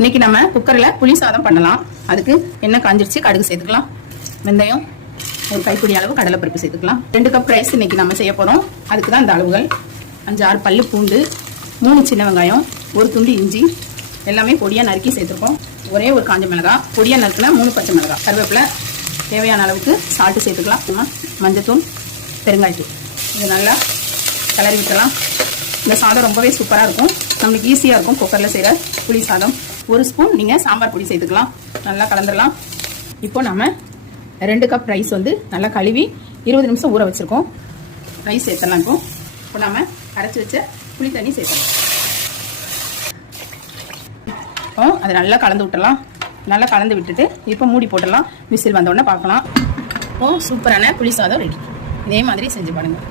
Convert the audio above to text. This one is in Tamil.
இன்னைக்கு நம்ம குக்கரில் புளி சாதம் பண்ணலாம். அதுக்கு எண்ணெய் காஞ்சிருச்சு, கடுகு சேர்த்துக்கலாம். வெந்தயம், ஒரு கைப்பிடி அளவு கடலைப்பருப்பு சேர்த்துக்கலாம். 2 கப் ரைஸ் இன்னைக்கு நம்ம செய்ய போகிறோம். அதுக்கு தான் இந்த அளவுகள். 5-6 பல்லு பூண்டு, 3 சின்ன வெங்காயம், 1 துண்டு இஞ்சி, எல்லாமே பொடியாக நறுக்கி சேர்த்துருக்கோம். ஒரே ஒரு காஞ்ச மிளகாய், பொடியாக நறுக்கின 3 பச்சை மிளகாய், கருவேப்பிலை, தேவையான அளவுக்கு சால்ட்டு சேர்த்துக்கலாம். மஞ்சத்தூள், பெருங்காயத்தூள். இது நல்லா கிளறி விட்டுலாம். இந்த சாதம் ரொம்பவே சூப்பராக இருக்கும். நம்மளுக்கு ஈஸியாக இருக்கும் குக்கரில் செய்கிற புளி சாதம். 1 ஸ்பூன் நீங்கள் சாம்பார் பொடி சேர்த்துக்கலாம். நல்லா கலந்துடலாம். இப்போ நம்ம 2 கப் ரைஸ் வந்து நல்லா கழுவி 20 நிமிஷம் ஊற வச்சுருக்கோம். ரைஸ் சேர்த்துடலாம். இப்போ நம்ம அரைச்சி வச்ச புளி தண்ணி சேர்த்துக்கலாம். இப்போ அதை நல்லா கலந்து விட்டுடலாம். நல்லா கலந்து விட்டுட்டு இப்போ மூடி போட்டுடலாம். விசில் வந்தோடனே பார்க்கலாம். இப்போ சூப்பரான புளி சாதம் ரெடி. இதே மாதிரி செஞ்சு பாருங்கள்.